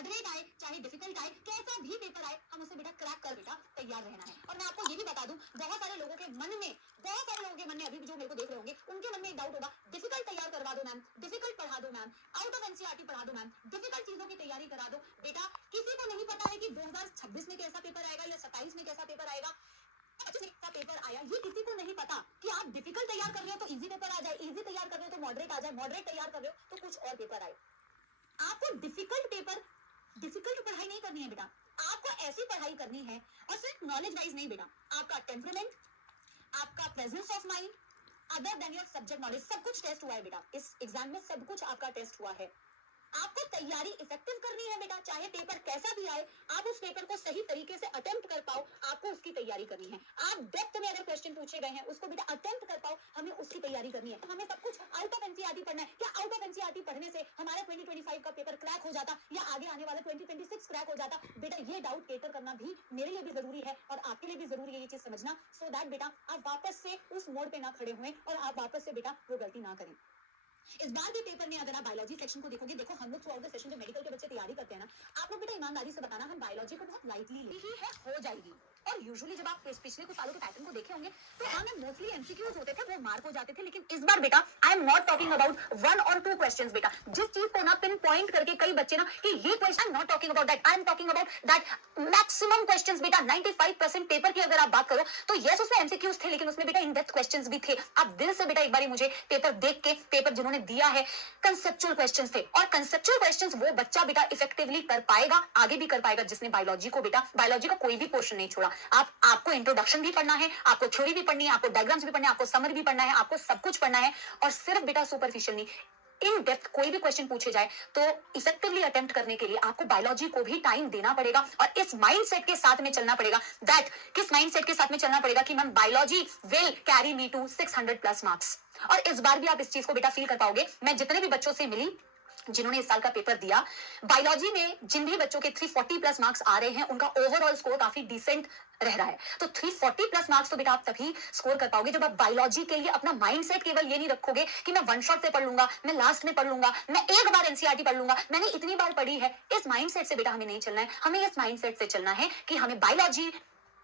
Moderate आए चाहे difficult आए, कैसा भी पेपर आए, हम उसे बेटा क्रैक कर बेटा तैयार रहना है। और मैं आपको ये भी बता दूं, बहुत सारे लोगों के मन में अभी जो मेरे को देख रहे होंगे, उनके मन में एक डाउट होगा, डिफिकल्ट तैयार करवा दो मैम, डिफिकल्ट पढ़ा दो मैम, आउट ऑफ एनसीईआरटी पढ़ा दो मैम, डिफिकल्ट चीजों की तैयारी करा दो। बेटा किसी को नहीं पता है कि 2026 में कैसा पेपर आएगा या 27 में कैसा पेपर आएगा, का पेपर आया, ये किसी को नहीं पता कि आप डिफिकल्ट तैयार कर रहे हो तो इजी पेपर आ जाए, इजी तैयार कर रहे हो तो मॉडरेट आ जाए, मॉडरेट तैयार कर रहे हो तो कुछ और पेपर आए। आपको डिफिकल्ट पेपर, डिफिकल्ट पढ़ाई नहीं करनी है बेटा, आपको ऐसी पढ़ाई करनी है, और सिर्फ नॉलेज वाइज नहीं बेटा, आपका टेम्परामेंट, आपका presence of mind, other than your subject knowledge, सब कुछ टेस्ट हुआ है बेटा, इस एग्जाम में सब कुछ आपका टेस्ट हुआ है। आपको तैयारी इफेक्टिव करनी है बेटा, चाहे पेपर कैसा भी आए, आप उस पेपर को सही तरीके से अटेम्प्ट कर पाओ, आपको उसकी तैयारी करनी है। आप डेप्थ में अगर क्वेश्चन पूछे गए हैं उसको बेटा अटेम्प्ट कर पाओ, हमें उसकी तैयारी करनी है। हमें सब कुछ आउट ऑफ एनसीईआरटी पढ़ना है। क्या आउट ऑफ एनसीईआरटी पढ़ने से हमारा 2025 का पेपर क्रैक हो जाता या आगे आने वाला 2026 क्रैक हो जाता? बेटा ये डाउट क्लियर करना भी मेरे लिए भी जरूरी है और आपके लिए भी जरूरी है ये चीज समझना, सो दैट बेटा आप वापस से उस मोड़ पे ना खड़े हुए और आप वापस से बेटा वो गलती ना करें। इस बार के पेपर में अगर आप बायोलॉजी सेक्शन को देखोगे, देखो हम लोग थ्रू आउट द सेशन जो मेडिकल के बच्चे तैयारी करते हैं ना, आप लोग बेटा ईमानदारी से बताना, हम बायोलॉजी को बहुत लाइटली ले ही है, हो जाएगी। और यूजुअली जब आप पिछले कुछ सालों के पैटर्न को देखे होंगे तो हमें मोस्टली एमसीक्यूज होते थे, वो मार्क हो जाते थे। लेकिन इस बार बेटा I am not talking about 1 और 2 क्वेश्चंस बेटा, जिस चीज को ना पिन पॉइंट करके कई बच्चे ना कि ये question, I am not talking about that, I am talking about that maximum questions बेटा 95% पेपर की अगर आप बात करो तो यस उसमें एमसीक्यूज थे, लेकिन उसमें बेटा इन डेप्थ क्वेश्चंस भी थे। आप दिल से बेटा एक बार मुझे पेपर देख के, पेपर जिन्होंने दिया है, कंसेप्चुअल क्वेश्चंस थे, और कंसेप्चुअल क्वेश्चंस वो बच्चा बेटा इफेक्टिवली कर पाएगा, आगे भी कर पाएगा जिसने बायोलॉजी को बेटा, बायोलॉजी का कोई भी पोर्शन नहीं छोड़ा। आपको इंट्रोडक्शन भी पढ़ना है, आपको थ्योरी भी पढ़नी है, आपको डायग्राम्स भी पढ़ना है, आपको समरी भी पढ़ना है, आपको सब कुछ पढ़ना है, और सिर्फ बेटा सुपरफिशियल नहीं, इन डेप्थ कोई भी क्वेश्चन पूछे जाए तो इफेक्टिवली अटेम्प्ट करने के लिए आपको बायोलॉजी को भी टाइम देना पड़ेगा, और इस माइंडसेट के साथ में चलना पड़ेगा। दैट किस माइंडसेट के साथ में चलना पड़ेगा कि ma'am biology will carry me to 600+ marks. और इस बार भी आप इस चीज को बेटा फील कर पाओगे। मैं जितने भी बच्चों से मिली जिन्होंने इस साल का पेपर दिया, बायोलॉजी में जिन भी बच्चों के 340+ मार्क्स आ रहे हैं, उनका ओवरऑल स्कोर काफी डिसेंट रह रहा है। तो 340+ मार्क्स तो बेटा आप तभी स्कोर कर पाओगे जब आप बायोलॉजी के लिए अपना माइंडसेट केवल ये नहीं रखोगे कि मैं वन शॉट से पढ़ लूंगा, मैं लास्ट में पढ़ लूंगा, मैं एक बार एनसीईआरटी पढ़ लूंगा, मैंने इतनी बार पढ़ी है। इस माइंडसेट से बेटा हमें नहीं चलना है, हमें इस माइंडसेट से चलना है कि हमें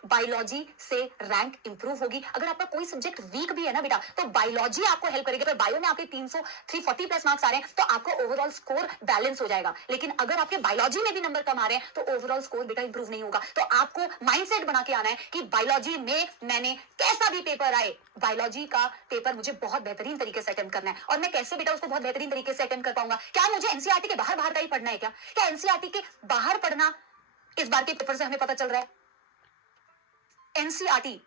बायोलॉजी से रैंक इंप्रूव होगी। अगर आपका कोई सब्जेक्ट वीक भी है ना बेटा, तो बायोलॉजी आपको हेल्प करेगी। अगर बायो में आपके 340+ मार्क्स आ रहे हैं तो आपको ओवरऑल स्कोर बैलेंस हो जाएगा। लेकिन अगर आपके बायोलॉजी में भी नंबर कम आ रहे हैं तो ओवरऑल स्कोर बेटा इंप्रूव नहीं होगा। तो आपको माइंडसेट बना के आना है कि बायोलॉजी में मैंने कैसा भी पेपर आए, बायोलॉजी का पेपर मुझे बहुत बेहतरीन तरीके से अटेम्प्ट करना है। और मैं कैसे बेटा उसको बहुत बेहतरीन तरीके से अटेम्प्ट कर पाऊंगा? क्या मुझे एनसीईआरटी के बाहर का ही पढ़ना है? क्या एनसीईआरटी के बाहर पढ़ना इस बार के पेपर से हमें पता चल रहा है? एनसीईआरटी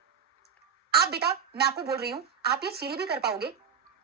आप बेटा, मैं आपको बोल रही हूं, आप ये फील भी कर पाओगे,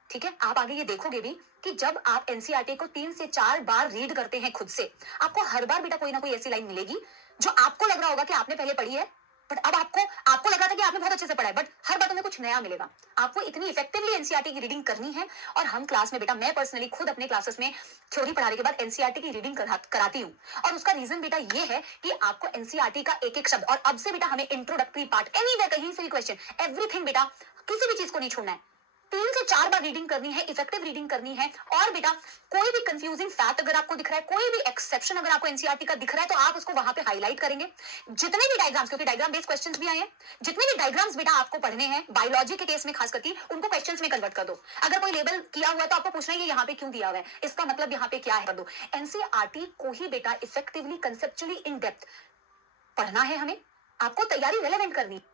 ठीक है, आप आगे ये देखोगे भी कि जब आप एनसीईआरटी को 3 से 4 बार रीड करते हैं खुद से, आपको हर बार बेटा कोई ना कोई ऐसी लाइन मिलेगी जो आपको लग रहा होगा कि आपने पहले पढ़ी है, बट अब आपको लग रहा था कि आपने बहुत अच्छे से पढ़ा है, बट हर बार तुम्हें कुछ नया मिलेगा। आपको इतनी इफेक्टिवली एनसीईआरटी की रीडिंग करनी है। और हम क्लास में बेटा, मैं पर्सनली खुद अपने क्लासेस में थ्योरी पढ़ाने के बाद एनसीईआरटी की रीडिंग कराती हूँ, और उसका रीजन बेटा ये है कि आपको एनसीईआरटी का एक एक शब्द, और अब से बेटा हमें इंट्रोडक्टरी पार्ट, एनीवेयर कहीं से भी क्वेश्चन, एवरीथिंग बेटा, किसी भी चीज को नहीं छोड़ना है। 3 से 4 बार रीडिंग करनी है, इफेक्टिव रीडिंग करनी है। और बेटा कोई भी कंफ्यूजिंग फैक्ट अगर आपको दिख रहा है, कोई भी एक्सेप्शन अगर आपको एनसीईआरटी का दिख रहा है, तो आप उसको वहां पे हाईलाइट करेंगे। जितने भी डायग्राम्स, क्योंकि डायग्राम बेस्ड क्वेश्चंस भी आए हैं, जितने भी डायग्राम्स बेटा आपको पढ़ने हैं बायोलॉजी के केस में खास करके, उनको क्वेश्चंस में कन्वर्ट कर दो। अगर कोई लेबल किया हुआ है तो आपको पूछना है ये यहाँ पे क्यों दिया हुआ है, इसका मतलब यहाँ पे क्या है, कर दो। एनसीईआरटी को ही बेटा इफेक्टिवली कंसेप्चुअली इन डेप्थ पढ़ना है हमें, आपको तैयारी रेलेवेंट करनी है।